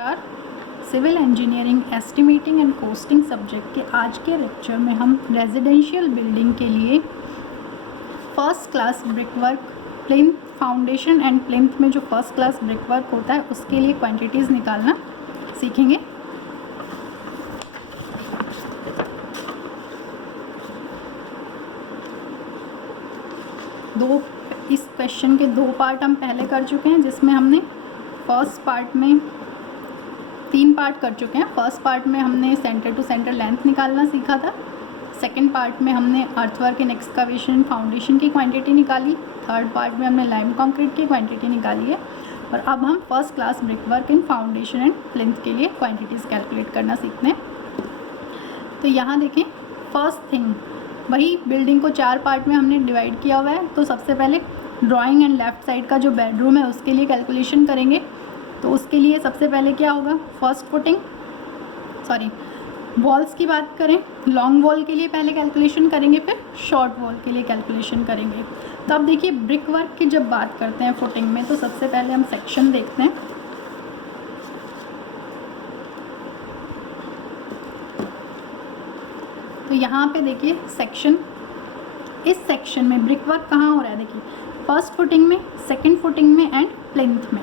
Civil engineering estimating and costing subject के आज के लेक्चर में हम रेजिडेंशियल बिल्डिंग के लिए first class brickwork plinth foundation and plinth में जो फर्स्ट क्लास ब्रिकवर्क होता है उसके लिए क्वांटिटीज़ निकालना सीखेंगे। इस क्वेश्चन के दो पार्ट हम पहले कर चुके हैं, जिसमें हमने फर्स्ट पार्ट में 3 पार्ट कर चुके हैं। फर्स्ट पार्ट में हमने सेंटर टू सेंटर लेंथ निकालना सीखा था। सेकंड पार्ट में हमने अर्थवर्क इन एक्सकवेशन फाउंडेशन की क्वांटिटी निकाली। थर्ड पार्ट में हमने लाइम कंक्रीट की क्वांटिटी निकाली है। और अब हम first class brickwork in foundation and plinth के लिए क्वांटिटीज़ कैलकुलेट करना सीखते हैं। तो यहाँ देखें, फर्स्ट थिंग वही बिल्डिंग को 4 पार्ट में हमने डिवाइड किया हुआ है। तो सबसे पहले ड्राइंग एंड लेफ़्ट साइड का जो बेडरूम है उसके लिए कैलकुलेशन करेंगे। तो उसके लिए सबसे पहले क्या होगा, वॉल्स की बात करें, लॉन्ग वॉल के लिए पहले कैलकुलेशन करेंगे, फिर शॉर्ट वॉल के लिए कैलकुलेशन करेंगे। तो अब देखिए, ब्रिक वर्क की जब बात करते हैं फुटिंग में, तो सबसे पहले हम सेक्शन देखते हैं। तो यहाँ पे देखिए सेक्शन, इस सेक्शन में ब्रिक वर्क कहाँ हो रहा है, देखिए फर्स्ट फुटिंग में, सेकंड फुटिंग में एंड प्लिंथ में।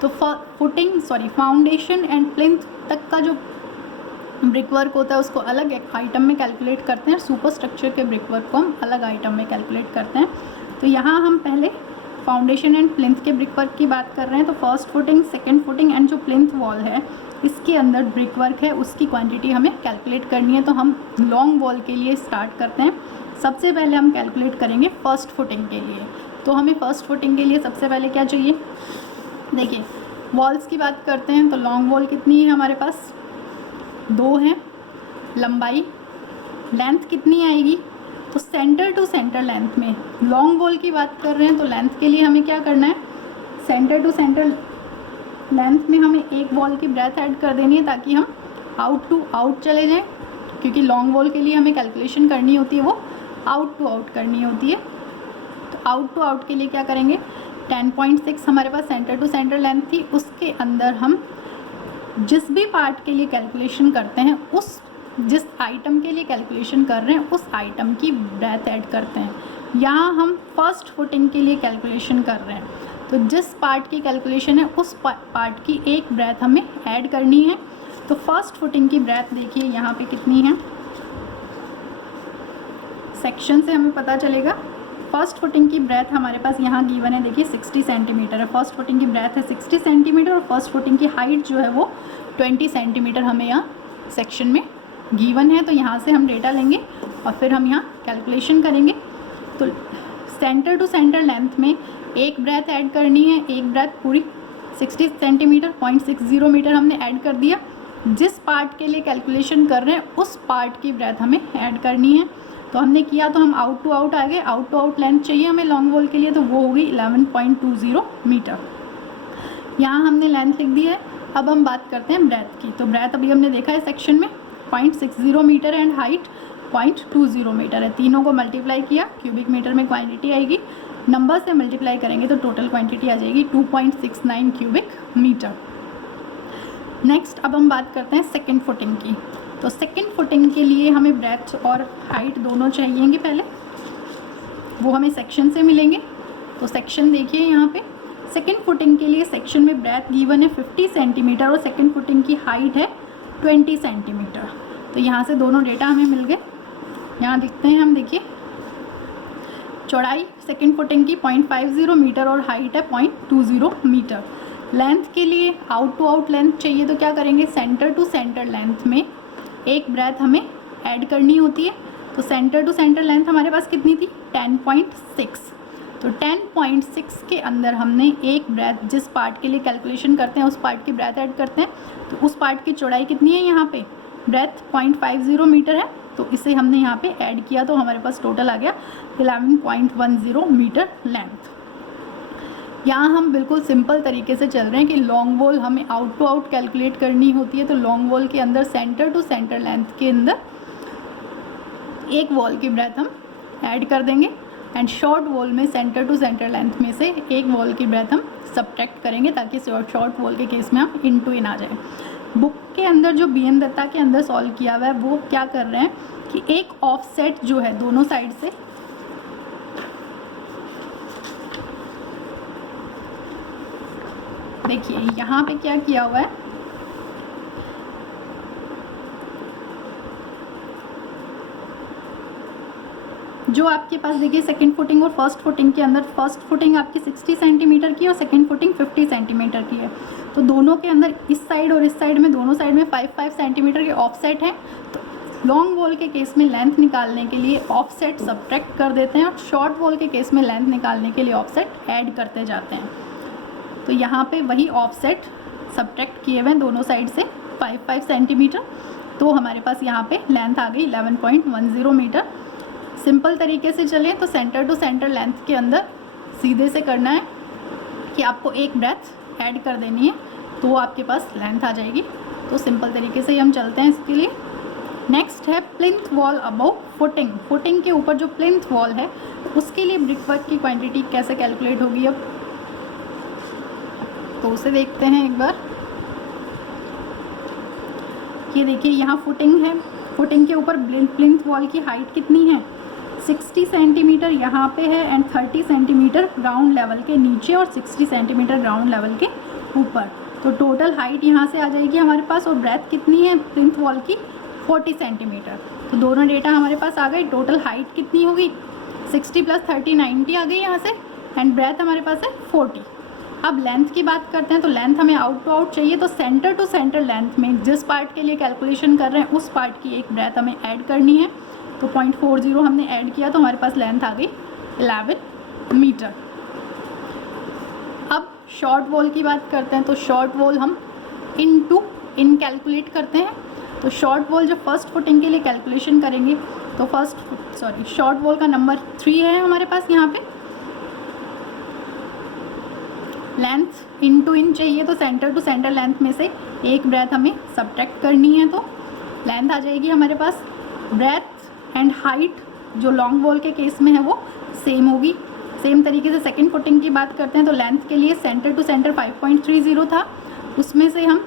तो फाउंडेशन एंड प्लिंथ तक का जो ब्रिक वर्क होता है उसको अलग एक आइटम में कैलकुलेट करते हैं। सुपर स्ट्रक्चर के ब्रिक वर्क को हम अलग आइटम में कैलकुलेट करते हैं। तो यहाँ हम पहले फाउंडेशन एंड प्लिंथ के ब्रिक वर्क की बात कर रहे हैं। तो first footing, second footing and जो प्लिंथ वॉल है इसके अंदर ब्रिक वर्क है, उसकी क्वांटिटी हमें कैलकुलेट करनी है। तो हम लॉन्ग वॉल के लिए स्टार्ट करते हैं। सबसे पहले हम कैलकुलेट करेंगे फर्स्ट फुटिंग के लिए। तो हमें फर्स्ट फुटिंग के लिए सबसे पहले क्या चाहिए, देखिए वॉल्स की बात करते हैं। तो लॉन्ग वॉल कितनी है हमारे पास, 2 है। लंबाई, लेंथ कितनी आएगी, तो सेंटर टू सेंटर लेंथ में लॉन्ग वॉल की बात कर रहे हैं। तो लेंथ के लिए हमें क्या करना है, सेंटर टू सेंटर लेंथ में हमें एक वॉल की ब्रेथ ऐड कर देनी है, ताकि हम आउट टू आउट चले जाएं। क्योंकि लॉन्ग वॉल के लिए हमें कैलकुलेशन करनी होती है, वो आउट टू आउट करनी होती है। तो आउट टू आउट के लिए क्या करेंगे, 10.6 हमारे पास सेंटर टू सेंटर लेंथ थी। उसके अंदर हम जिस भी पार्ट के लिए कैलकुलेशन करते हैं, जिस आइटम के लिए कैलकुलेशन कर रहे हैं उस आइटम की ब्रेथ ऐड करते हैं। यहाँ हम फर्स्ट फुटिंग के लिए कैलकुलेशन कर रहे हैं, तो जिस पार्ट की कैलकुलेशन है उस पार्ट की एक ब्रेथ हमें ऐड करनी है। तो फर्स्ट फुटिंग की ब्रेथ देखिए यहाँ पे कितनी है, सेक्शन से हमें पता चलेगा। फर्स्ट फुटिंग की ब्रेथ हमारे पास यहाँ गिवन है, देखिए 60 सेंटीमीटर है। फर्स्ट फुटिंग की ब्रेथ है 60 सेंटीमीटर और फर्स्ट फुटिंग की हाइट जो है वो 20 सेंटीमीटर हमें यहाँ सेक्शन में गिवन है। तो यहाँ से हम डेटा लेंगे और फिर हम यहाँ कैलकुलेशन करेंगे। तो सेंटर टू सेंटर लेंथ में एक ब्रेथ ऐड करनी है, एक ब्रेथ पूरी 60 सेंटीमीटर 0.60 मीटर हमने ऐड कर दिया। जिस पार्ट के लिए कैलकुलेशन कर रहे हैं उस पार्ट की ब्रेथ हमें ऐड करनी है। तो हमने किया, तो हम आउट टू आउट आ गए। आउट टू आउट लेंथ चाहिए हमें लॉन्ग वॉल के लिए, तो वो होगी 11.20 मीटर। यहाँ हमने लेंथ लिख दी है। अब हम बात करते हैं ब्रेथ की। तो ब्रेथ अभी हमने देखा है सेक्शन में 0.60 मीटर एंड हाइट 0.20 मीटर है। तीनों को मल्टीप्लाई किया, क्यूबिक मीटर में क्वांटिटी आएगी, नंबर से मल्टीप्लाई करेंगे तो टोटल क्वांटिटी आ जाएगी 2.69 क्यूबिक मीटर। नेक्स्ट अब हम बात करते हैं सेकेंड फुटिंग की। तो सेकंड फुटिंग के लिए हमें ब्रेथ और हाइट दोनों चाहिएंगे, पहले वो हमें सेक्शन से मिलेंगे। तो सेक्शन देखिए यहाँ पे, सेकंड फुटिंग के लिए सेक्शन में ब्रेथ गिवन है 50 सेंटीमीटर और सेकंड फुटिंग की हाइट है 20 सेंटीमीटर। तो यहाँ से दोनों डेटा हमें मिल गए। यहाँ दिखते हैं हम, देखिए चौड़ाई सेकंड फुटिंग की 0.50 मीटर और हाइट है 0.20 मीटर। लेंथ के लिए आउट टू आउट लेंथ चाहिए, तो क्या करेंगे, सेंटर टू सेंटर लेंथ में एक ब्रेथ हमें ऐड करनी होती है। तो सेंटर टू सेंटर लेंथ हमारे पास कितनी थी, 10.6। तो 10.6 के अंदर हमने एक ब्रेथ, जिस पार्ट के लिए कैलकुलेशन करते हैं उस पार्ट की ब्रेथ ऐड करते हैं। तो उस पार्ट की चौड़ाई कितनी है, यहाँ पे ब्रेथ 0.50 मीटर है। तो इसे हमने यहाँ पे ऐड किया, तो हमारे पास टोटल आ गया 11.10 मीटर लेंथ। यहाँ हम बिल्कुल सिंपल तरीके से चल रहे हैं कि लॉन्ग वॉल हमें आउट टू आउट कैलकुलेट करनी होती है। तो लॉन्ग वॉल के अंदर सेंटर टू सेंटर लेंथ के अंदर एक वॉल की ब्रेथ हम ऐड कर देंगे एंड शॉर्ट वॉल में सेंटर टू सेंटर लेंथ में से एक वॉल की ब्रेथ हम सब्ट्रैक्ट करेंगे ताकि शॉर्ट वॉल के केस में हम इन टू इन आ जाए। बुक के अंदर जो बी एन दत्ता के अंदर सॉल्व किया हुआ है वो क्या कर रहे हैं कि एक ऑफसेट जो है दोनों साइड से, देखिए यहाँ पे क्या किया हुआ है, जो आपके पास देखिए सेकंड फुटिंग और फर्स्ट फुटिंग के अंदर, फर्स्ट फुटिंग आपकी 60 सेंटीमीटर की और सेकंड फुटिंग 50 सेंटीमीटर की है, तो दोनों के अंदर इस साइड और इस साइड में दोनों साइड में 5-5 सेंटीमीटर के ऑफसेट हैं। तो लॉन्ग वॉल के केस में लेंथ निकालने के लिए ऑफसेट सब्ट्रैक्ट कर देते हैं और शॉर्ट वॉल के केस में लेंथ निकालने के लिए ऑफसेट ऐड करते जाते हैं। तो यहाँ पे वही ऑफसेट सब्ट्रैक्ट किए हुए हैं दोनों साइड से 5-5 सेंटीमीटर, तो हमारे पास यहाँ पे लेंथ आ गई 11.10 मीटर। सिंपल तरीके से चलें तो सेंटर टू सेंटर लेंथ के अंदर सीधे से करना है कि आपको एक ब्रेथ ऐड कर देनी है तो आपके पास लेंथ आ जाएगी। तो सिंपल तरीके से हम चलते हैं इसके लिए। नेक्स्ट है plinth wall above footing. Footing के ऊपर जो प्लिंथ वॉल है उसके लिए ब्रिकवर्क की क्वांटिटी कैसे कैलकुलेट होगी अब, तो उसे देखते हैं एक बार। ये देखिए यहाँ फुटिंग है, फुटिंग के ऊपर प्लिंथ वॉल की हाइट कितनी है, 60 सेंटीमीटर यहाँ पे है एंड 30 सेंटीमीटर ग्राउंड लेवल के नीचे और 60 सेंटीमीटर ग्राउंड लेवल के ऊपर। तो टोटल हाइट यहाँ से आ जाएगी हमारे पास, और ब्रेथ कितनी है प्लिंथ वॉल की 40 सेंटीमीटर। तो दोनों डेटा हमारे पास आ गई। टोटल हाइट कितनी होगी 60 + 30 90 आ गई यहाँ से, एंड ब्रेथ हमारे पास है 40। अब लेंथ की बात करते हैं तो लेंथ हमें आउट टू आउट चाहिए, तो सेंटर टू सेंटर लेंथ में जिस पार्ट के लिए कैलकुलेशन कर रहे हैं उस पार्ट की एक ब्रेथ हमें ऐड करनी है। तो 0.40 हमने ऐड किया तो हमारे पास लेंथ आ गई 11 मीटर। अब शॉर्ट वॉल की बात करते हैं तो शॉर्ट वॉल हम इन टू इन कैलकुलेट करते हैं। तो शॉर्ट वॉल जब फर्स्ट फुटिंग के लिए कैलकुलेशन करेंगे तो शॉर्ट वॉल का नंबर 3 है हमारे पास यहाँ पे। लेंथ इन टू इन चाहिए तो सेंटर टू सेंटर लेंथ में से एक ब्रेथ हमें सब्ट्रैक्ट करनी है, तो लेंथ आ जाएगी हमारे पास। ब्रेथ एंड हाइट जो लॉन्ग वॉल के केस में है वो सेम होगी। सेम तरीके से सेकंड फुटिंग की बात करते हैं तो लेंथ के लिए सेंटर टू सेंटर 5.30 था, उसमें से हम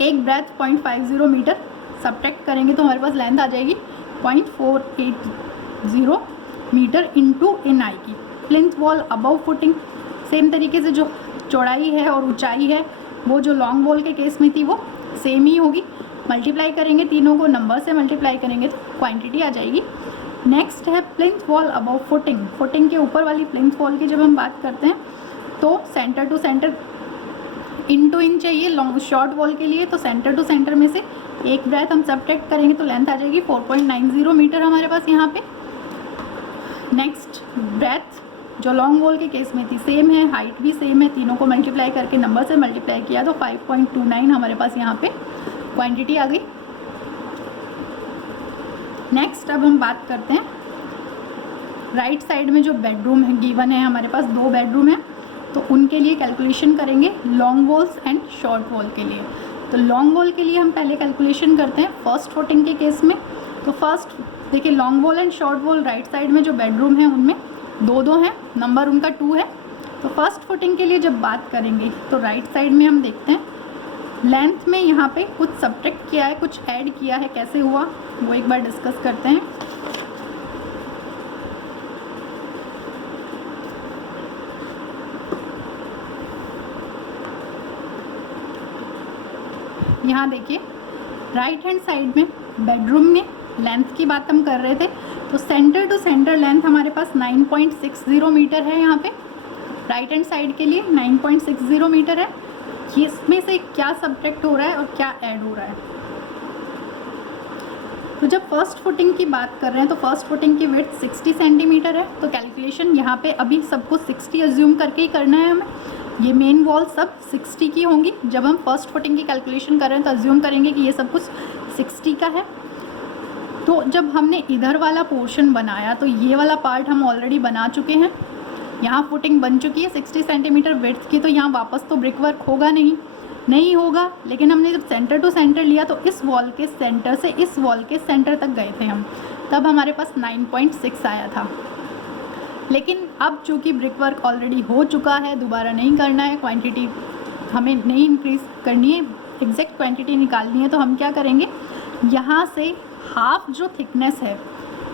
एक ब्रेथ 0.50 मीटर सब्ट्रैक्ट करेंगे तो हमारे पास लेंथ आ जाएगी 0.480 मीटर इंटू इन आएगी। Plinth wall above footing same तरीके से जो चौड़ाई है और ऊंचाई है वो जो लॉन्ग वॉल के केस में थी वो सेम ही होगी। मल्टीप्लाई करेंगे, तीनों को नंबर से मल्टीप्लाई करेंगे तो क्वांटिटी आ जाएगी। नेक्स्ट है plinth wall above footing. Footing के ऊपर वाली प्लिंथ वॉल की जब हम बात करते हैं तो centre to centre in to in चाहिए लॉन्ग शॉर्ट वॉल के लिए, तो सेंटर टू सेंटर में से एक ब्रेथ हम सब्ट्रैक्ट करेंगे तो लेंथ आ जाएगी 4.90 मीटर हमारे पास यहाँ पे। नेक्स्ट ब्रेथ जो लॉन्ग वॉल के केस में थी सेम है, हाइट भी सेम है, तीनों को मल्टीप्लाई करके नंबर से मल्टीप्लाई किया तो 5.29 हमारे पास यहाँ पे क्वांटिटी आ गई। नेक्स्ट अब हम बात करते हैं राइट साइड में जो बेडरूम है गिवन है हमारे पास 2 बेडरूम है, तो उनके लिए कैलकुलेशन करेंगे long walls and short wall के लिए। तो लॉन्ग वॉल के लिए हम पहले कैलकुलेशन करते हैं फर्स्ट फुटिंग के केस में। तो फर्स्ट देखिए long wall and short wall right side में जो बेडरूम है उनमें 2-2 हैं, नंबर उनका 2 है। तो फर्स्ट फुटिंग के लिए जब बात करेंगे तो राइट साइड में हम देखते हैं लेंथ में यहाँ पे कुछ सब्ट्रैक्ट किया है, कुछ ऐड किया है, कैसे हुआ वो एक बार डिस्कस करते हैं। यहाँ देखिए राइट हैंड साइड में बेडरूम में लेंथ की बात हम कर रहे थे तो सेंटर टू सेंटर लेंथ हमारे पास 9.60 मीटर है। यहाँ पे राइट हैंड साइड के लिए 9.60 मीटर है। इसमें से क्या सब्ट्रैक्ट हो रहा है और क्या ऐड हो रहा है। तो जब फर्स्ट फुटिंग की बात कर रहे हैं तो फर्स्ट फुटिंग की विड्थ 60 सेंटीमीटर है, तो कैलकुलेशन यहाँ पे अभी सबको 60 अज्यूम करके ही करना है हमें। ये मेन वॉल सब 60 की होंगी। जब हम फर्स्ट फुटिंग की कैलकुलेशन कर रहे हैं तो अज्यूम करेंगे कि ये सब कुछ 60 का है। तो जब हमने इधर वाला पोर्शन बनाया तो ये वाला पार्ट हम ऑलरेडी बना चुके हैं। यहाँ फुटिंग बन चुकी है 60 सेंटीमीटर विड्थ की, तो यहाँ वापस तो ब्रिक वर्क होगा नहीं होगा। लेकिन हमने जब सेंटर टू सेंटर लिया तो इस वॉल के सेंटर से इस वॉल के सेंटर तक गए थे हम, तब हमारे पास 9.6 आया था। लेकिन अब चूँकि ब्रिक वर्क ऑलरेडी हो चुका है, दोबारा नहीं करना है, क्वांटिटी हमें नहीं इंक्रीज़ करनी है, एग्जैक्ट क्वांटिटी निकालनी है, तो हम क्या करेंगे, यहाँ से हाफ जो थिकनेस है,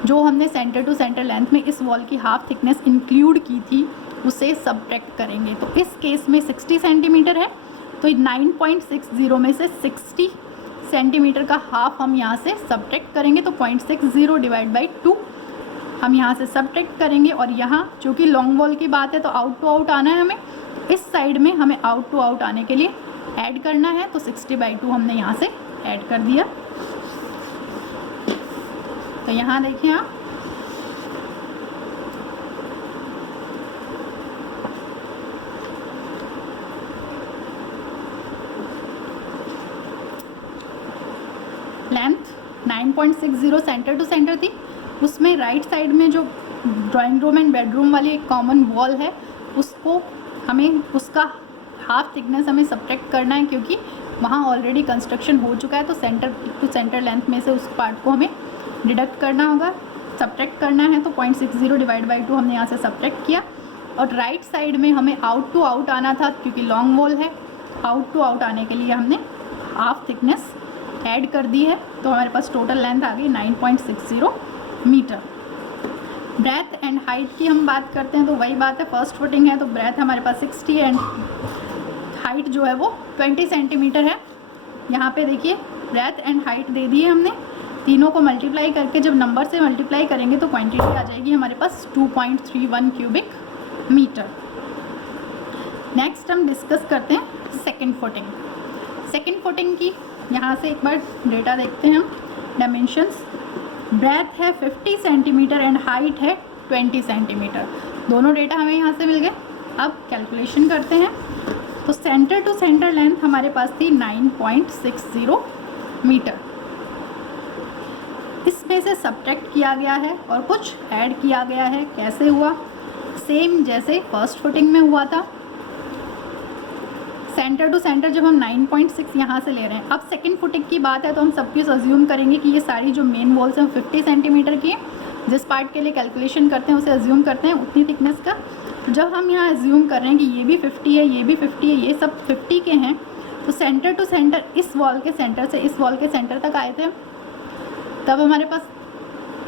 जो हमने सेंटर टू सेंटर लेंथ में इस वॉल की हाफ थिकनेस इंक्लूड की थी, उसे सब्ट्रैक्ट करेंगे। तो इस केस में 60 सेंटीमीटर है, तो 9.60 में से 60 सेंटीमीटर का हाफ हम यहाँ से सब्ट्रैक्ट करेंगे, तो 0.60 डिवाइड बाई 2 हम यहाँ से सब्ट्रैक्ट करेंगे। और यहाँ चूँकि लॉन्ग वॉल की बात है तो आउट टू आउट आना है हमें, इस साइड में हमें आउट टू आउट आने के लिए ऐड करना है, तो 60/2 हमने यहाँ से ऐड कर दिया। तो यहाँ देखिए आप, लेंथ 9.60 सेंटर टू सेंटर थी, उसमें राइट साइड में जो ड्राइंग रूम एंड बेडरूम वाली एक कॉमन वॉल है, उसको हमें उसका हाफ थिकनेस हमें सब्ट्रैक्ट करना है, क्योंकि वहाँ ऑलरेडी कंस्ट्रक्शन हो चुका है, तो सेंटर टू सेंटर लेंथ में से उस पार्ट को हमें डिडक्ट करना होगा, सब्ट्रैक्ट करना है। तो 0.60 डिवाइड बाई 2 हमने यहाँ से सब्ट्रैक्ट किया। और राइट साइड में हमें आउट टू आउट आना था, क्योंकि लॉन्ग वॉल है, आउट टू आउट आने के लिए हमने हाफ थिकनेस ऐड कर दी है, तो हमारे पास टोटल लेंथ आ गई 9.60 मीटर। ब्रेथ एंड हाइट की हम बात करते हैं तो वही बात है, फर्स्ट फुटिंग है तो ब्रेथ हमारे पास 60 एंड हाइट जो है वो 20 सेंटीमीटर है। यहाँ पे देखिए ब्रेथ एंड हाइट दे दी है हमने, तीनों को मल्टीप्लाई करके जब नंबर से मल्टीप्लाई करेंगे तो क्वांटिटी आ जाएगी हमारे पास 2.31 क्यूबिक मीटर। नेक्स्ट हम डिस्कस करते हैं सेकंड फुटिंग। सेकंड फुटिंग की यहाँ से एक बार डेटा देखते हैं हम, डायमेंशंस। ब्रेथ है 50 सेंटीमीटर एंड हाइट है 20 सेंटीमीटर, दोनों डेटा हमें यहाँ से मिल गए। अब कैलकुलेशन करते हैं। तो सेंटर टू सेंटर लेंथ हमारे पास थी 9.60 मीटर, इसमें से सब्ट्रैक्ट किया गया है और कुछ ऐड किया गया है। कैसे हुआ? सेम जैसे फर्स्ट फुटिंग में हुआ था। सेंटर टू सेंटर जब हम 9.6 यहाँ से ले रहे हैं, अब सेकंड फुटिंग की बात है तो हम सब कुछ अज्यूम करेंगे कि ये सारी जो मेन वॉल्स हैं 50 सेंटीमीटर की है। जिस पार्ट के लिए कैलकुलेशन करते हैं उसे अज्यूम करते हैं उतनी थिकनेस का। तो जब हम यहाँ अज्यूम कर रहे हैं कि ये भी 50 है, ये भी 50 है, ये सब 50 के हैं, तो सेंटर टू सेंटर इस वॉल के सेंटर से इस वॉल के सेंटर तक आए थे, तब हमारे पास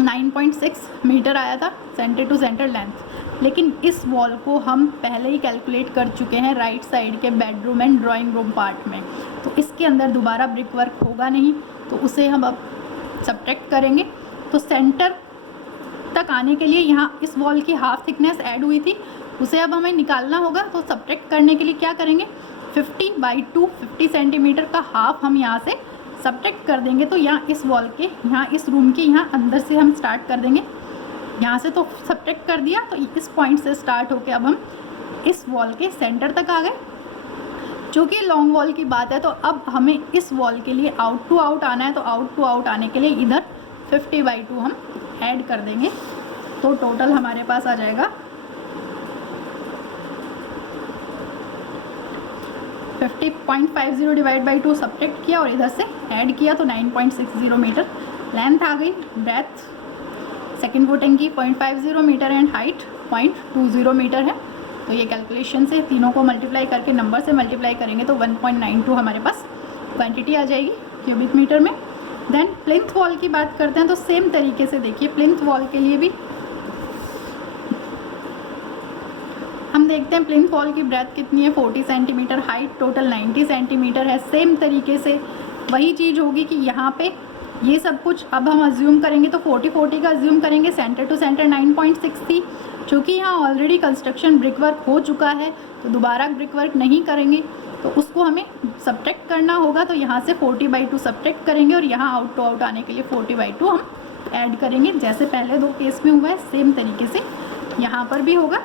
9.6 मीटर आया था सेंटर टू सेंटर लेंथ। लेकिन इस वॉल को हम पहले ही कैलकुलेट कर चुके हैं राइट साइड के bedroom and drawing room part में, तो इसके अंदर दोबारा ब्रिक वर्क होगा नहीं, तो उसे हम अब सब्ट्रैक्ट करेंगे। तो सेंटर तक आने के लिए यहाँ इस वॉल की हाफ थिकनेस ऐड हुई थी, उसे अब हमें निकालना होगा। तो सब्ट्रैक्ट करने के लिए क्या करेंगे, 50/2 50 सेंटीमीटर का हाफ हम यहाँ से सब्ट्रैक्ट कर देंगे। तो यहाँ इस वॉल के, यहाँ इस रूम के यहाँ अंदर से हम स्टार्ट कर देंगे। यहाँ से तो सब्ट्रैक्ट कर दिया, तो इस पॉइंट से स्टार्ट होके अब हम इस वॉल के सेंटर तक आ गए। चूँकि लॉन्ग वॉल की बात है तो अब हमें इस वॉल के लिए आउट टू आउट आना है, तो आउट टू आउट आने के लिए इधर 50/2 हम ऐड कर देंगे। तो टोटल हमारे पास आ जाएगा 50.50 डिवाइड बाई 2 सब्ट्रैक्ट किया और इधर से ऐड किया, तो 9.60 मीटर लेंथ आ गई। ब्रेथ सेकंड फुटिंग की 0.50 मीटर एंड हाइट 0.20 मीटर है। तो ये कैलकुलेशन से तीनों को मल्टीप्लाई करके नंबर से मल्टीप्लाई करेंगे तो 1.92 हमारे पास क्वांटिटी आ जाएगी क्यूबिक मीटर में। देन प्लिंथ वॉल की बात करते हैं तो सेम तरीके से देखिए, प्लिंथ वॉल के लिए भी हम देखते हैं प्लिंथ वॉल की ब्रेथ कितनी है, 40 सेंटीमीटर, हाइट टोटल 90 सेंटीमीटर है। सेम तरीके से वही चीज़ होगी कि यहाँ पे ये सब कुछ अब हम अज्यूम करेंगे तो 40-40 का अज्यूम करेंगे। सेंटर टू सेंटर 9.6 थी, चूँकि यहाँ ऑलरेडी कंस्ट्रक्शन ब्रिक वर्क हो चुका है तो दोबारा ब्रिक वर्क नहीं करेंगे, तो उसको हमें सब्ट्रैक्ट करना होगा। तो यहाँ से 40/2 सब्ट्रैक्ट करेंगे और यहाँ आउट टू आउट आने के लिए 40/2 हम ऐड करेंगे। जैसे पहले दो केस में हुआ है सेम तरीके से यहाँ पर भी होगा।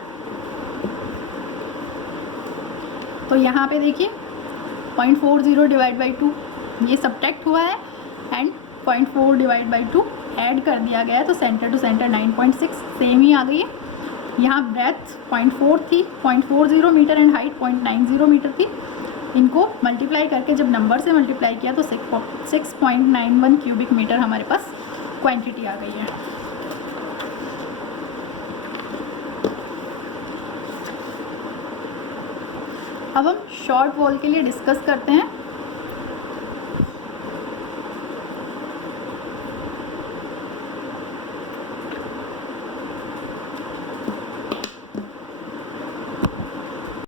तो यहाँ पे देखिए 0.40 डिवाइड बाई 2 ये सब्ट्रैक्ट हुआ है एंड 0.4 डिवाइड बाई 2 ऐड कर दिया गया है, तो सेंटर टू सेंटर 9.6 सेम ही आ गई है। यहाँ ब्रेथ 0.4 थी, 0.40 मीटर एंड हाइट 0.90 मीटर थी। इनको मल्टीप्लाई करके जब नंबर से मल्टीप्लाई किया तो 6.91 क्यूबिक मीटर हमारे पास क्वांटिटी आ गई है। अब हम शॉर्ट वॉल के लिए डिस्कस करते हैं